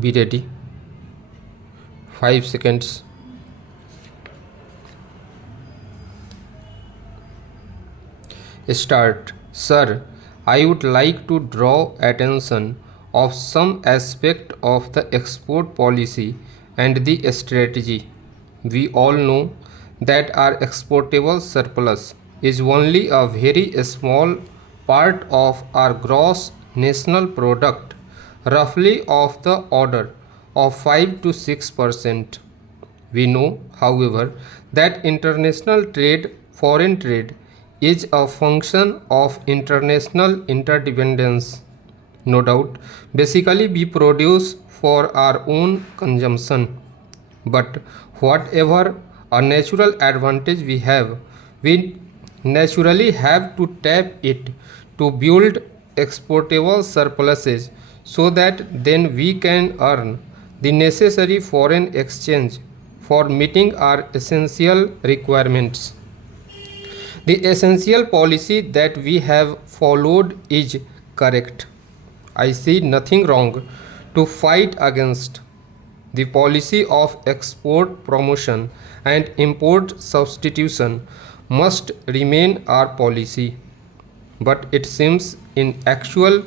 Be ready. 5 seconds. Start. Sir, I would like to draw attention of some aspect of the export policy and the strategy. We all know that our exportable surplus is only a very small part of our gross national product, roughly of the order of 5 to 6%. We know, however, that international trade, foreign trade, is a function of international interdependence. No doubt, basically, we produce for our own consumption. But whatever a natural advantage we naturally have to tap it to build exportable surpluses so that then we can earn the necessary foreign exchange for meeting our essential requirements. The essential policy that we have followed is correct. I see nothing wrong to fight against. The policy of export promotion and import substitution must remain our policy. But it seems in actual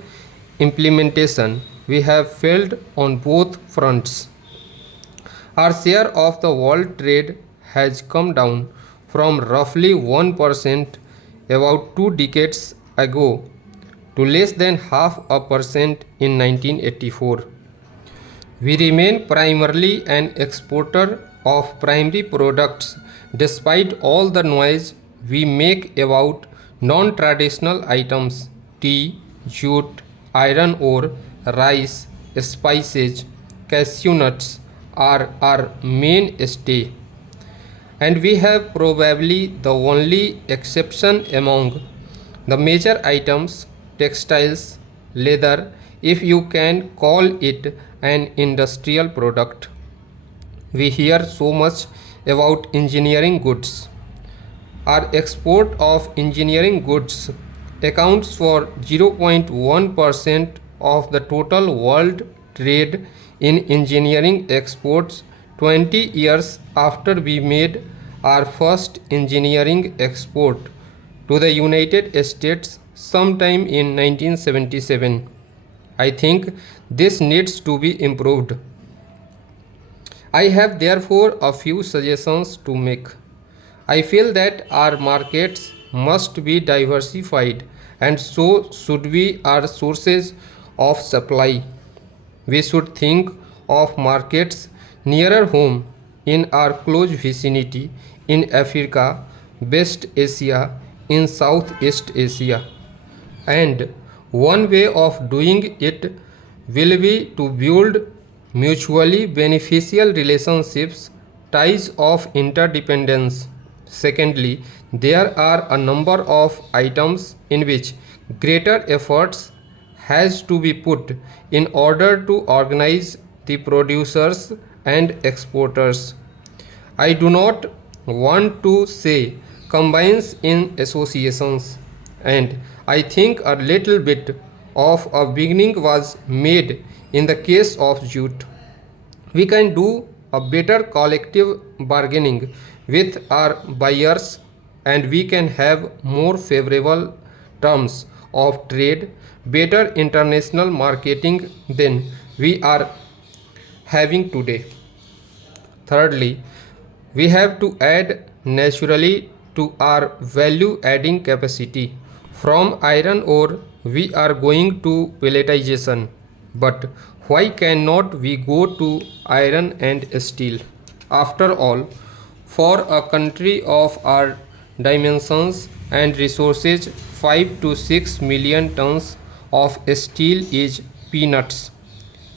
implementation we have failed on both fronts. Our share of the world trade has come down from roughly 1% about 2 decades ago to less than half a percent in 1984. We remain primarily an exporter of primary products despite all the noise we make about non-traditional items, tea, jute, iron ore, rice, spices, cashew nuts are our mainstay. And we have probably the only exception among the major items, textiles, leather, if you can call it an industrial product. We hear so much about engineering goods. Our export of engineering goods accounts for 0.1% of the total world trade in engineering exports 20 years after we made our first engineering export to the United States sometime in 1977. I think this needs to be improved. I have therefore a few suggestions to make. I feel that our markets must be diversified and so should be our sources of supply. We should think of markets nearer home in our close vicinity in Africa, West Asia, in Southeast Asia. And one way of doing it will be to build mutually beneficial relationships, ties of interdependence. Secondly, there are a number of items in which greater efforts has to be put in order to organize the producers and exporters. I do not want to say combines in associations, and I think a little bit of a beginning was made in the case of jute. We can do a better collective bargaining with our buyers and we can have more favorable terms of trade, better international marketing than we are having today. Thirdly, we have to add naturally to our value adding capacity. From iron ore, we are going to pelletization. But why cannot we go to iron and steel? After all, for a country of our dimensions and resources, 5 to 6 million tons of steel is peanuts.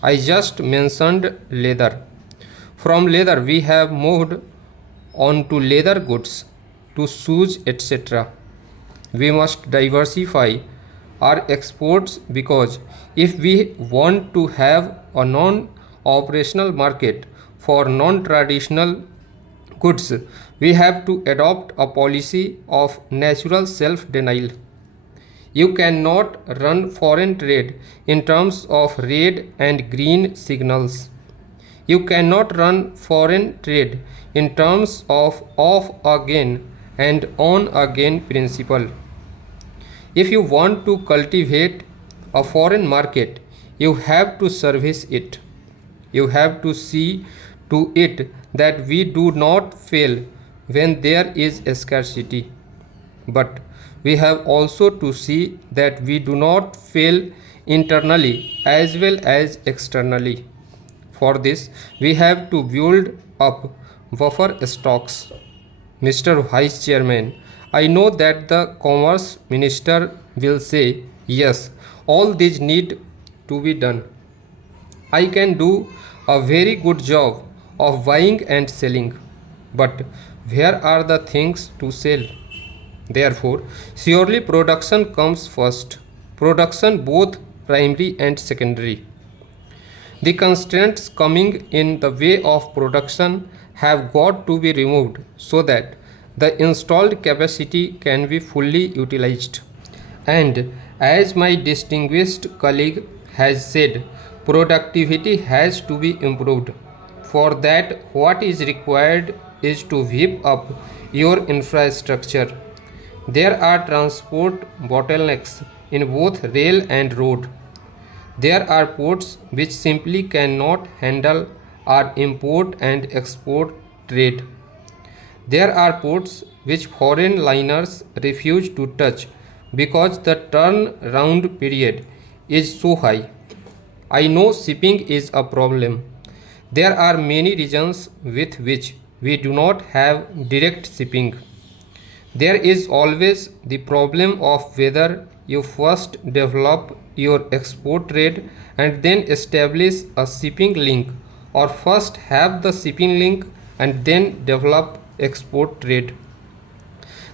I just mentioned leather. From leather, we have moved on to leather goods, to shoes, etc. We must diversify our exports because if we want to have a non operational market for non traditional goods, we have to adopt a policy of natural self denial. You cannot run foreign trade in terms of red and green signals. You cannot run foreign trade in terms of off again and on again principle. If you want to cultivate a foreign market, you have to service it. You have to see to it that we do not fail when there is scarcity. But we have also to see that we do not fail internally as well as externally. For this, we have to build up buffer stocks. Mr. Vice Chairman, I know that the Commerce Minister will say, yes, all these need to be done. I can do a very good job of buying and selling, but where are the things to sell? Therefore, surely production comes first. Production both primary and secondary. The constraints coming in the way of production have got to be removed so that the installed capacity can be fully utilized. And as my distinguished colleague has said, productivity has to be improved. For that, what is required is to whip up your infrastructure. There are transport bottlenecks in both rail and road. There are ports which simply cannot handle our import and export trade. There are ports which foreign liners refuse to touch because the turnaround period is so high. I know shipping is a problem. There are many regions with which we do not have direct shipping. There is always the problem of whether you first develop your export trade and then establish a shipping link, or first have the shipping link and then develop export trade.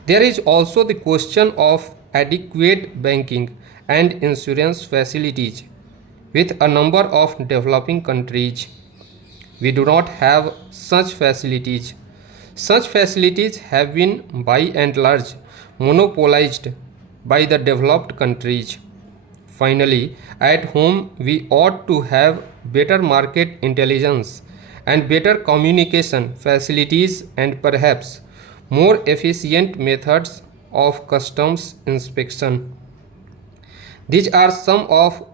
There is also the question of adequate banking and insurance facilities with a number of developing countries. We do not have such facilities. Such facilities have been by and large monopolized by the developed countries. Finally, at home we ought to have better market intelligence and better communication facilities and perhaps more efficient methods of customs inspection. These are some of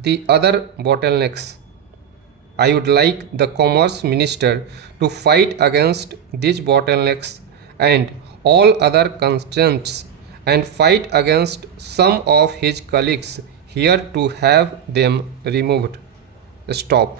the other bottlenecks. I would like the Commerce Minister to fight against these bottlenecks and all other constraints and fight against some of his colleagues here to have them removed. Stop.